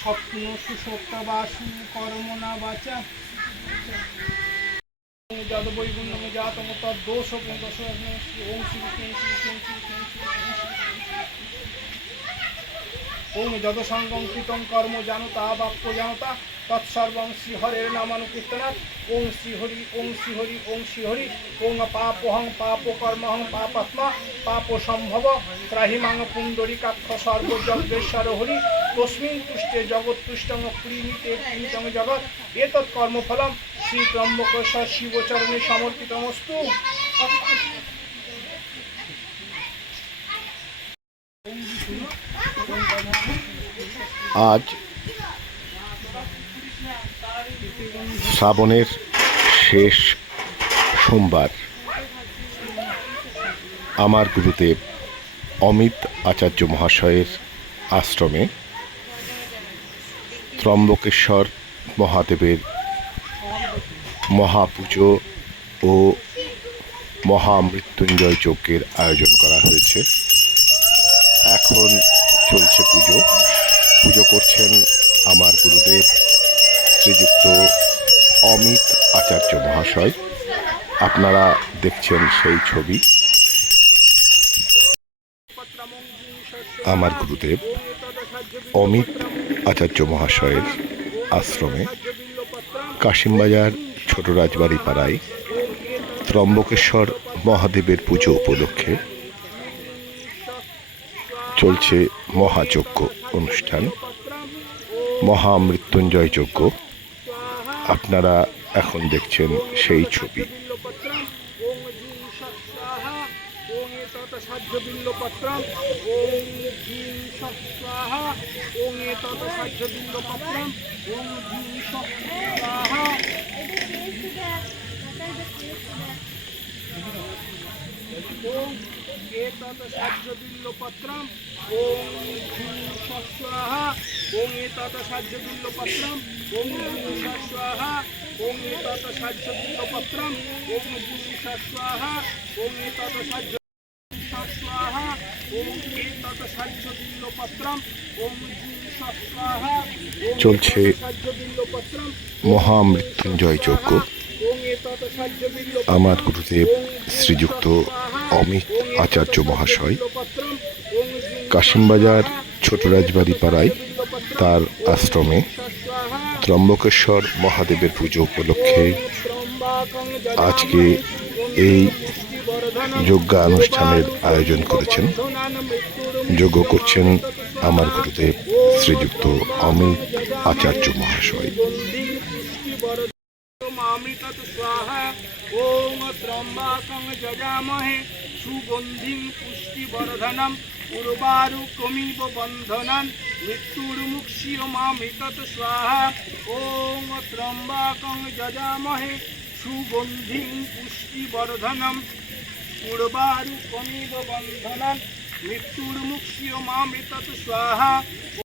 স্বপ্ন সুষপ্ত বা সুকর্ম না বাচা যদ বৈগুণ্যম জাতম তদ দোষ দশ ওম শ্রী ওম যদ সঙ্গম কৃতম কর্ম জানতা বাক্য জানতা তৎসর্বং শ্রীহরের নামানুকীর্তনাৎ ওম শ্রীহরি ওম শ্রীহরি ওম শ্রীহরি ওম পাপোহং পাপ কর্মহং পাপাত্মা পাপ সম্ভব ত্রাহিমাং পুণ্ডরিকাক্ষ সর্বযজ্ঞেশ্বর হরি তস্মিন তুষ্টে জগৎতুষ্টং পুরীমিতে পুরীতং জগৎ। এতৎ কর্মফলম শ্রী ত্রম্বকেশ্বর শিবচরণে সমর্পিতমস্তু। আজ শ্রাবণের শেষ সোমবার। আমার গুরুদেব অমিত আচার্য মহাশয়ের আশ্রমে ত্রম্বকেশ্বর মহাদেবের মহাপুজো ও মহামৃত্যুঞ্জয় যজ্ঞের আয়োজন করা হয়েছে। এখন চলছে পুজো। পুজো করছেন আমার গুরুদেব শ্রীযুক্ত অমিত আচার্য মহাশয়। আপনারা দেখছেন সেই ছবি। আমার গুরুদেব। অমিত আচার্য মহাশয়ের আশ্রমে কাশিমবাজার ছোট রাজবাড়ি পাড়ায় ত্রম্বকেশ্বর মহাদেবের পুজো উপলক্ষে চলছে মহাযজ্ঞ অনুষ্ঠান মহামৃত্যুঞ্জয় যজ্ঞ আপনারা এখন দেখছেন সেই ছবি। ওম জুম স্বাহা ওম এতৎ সাহায্য বিল্লপত্রম ওম জিম স্বাহা ওম এতৎ সাহায্য বিল্লপত্রম ওম জিম স্বাহা ওম এতৎ সাহায্য বিল্লপত্রম ওম জিম স্বাহা ওম এতৎ সাহায্য বিল্লপত্রম ওম জিম স্বাহা ওম এতৎ সাহায্য বিল্লপত্রম ওম জিম স্বাহা ওম এতৎ সাহায্য স্বাহা ওম এতৎ সাহায্য বিল্লপত্রম ওম জিম স্বাহা চলছে মহামৃত্যুঞ্জয় যজ্ঞ আমার গুরুদেব শ্রীযুক্ত অমিত আচার্য মহাশয় কাশিমবাজার ছোট রাজবাড়ি পাড়ায় তার আশ্রমে ত্রম্বকেশ্বর মহাদেবের পুজো উপলক্ষে আজকে এই যজ্ঞানুষ্ঠানের আয়োজন করেছেন। যজ্ঞ করছেন আমার গুরুদেব শ্রীযুক্ত অমিত আচার্য মহাশয়। মামৃতৎ স্বাহা স্বাহা ত্রম্বাকং যজামহে সুগন্ধিং পুষ্টিবর্ধনম। উর্বারুকমিব বন্ধনন মৃত্যুর্মুক্ষীয় মামৃত স্বাহা।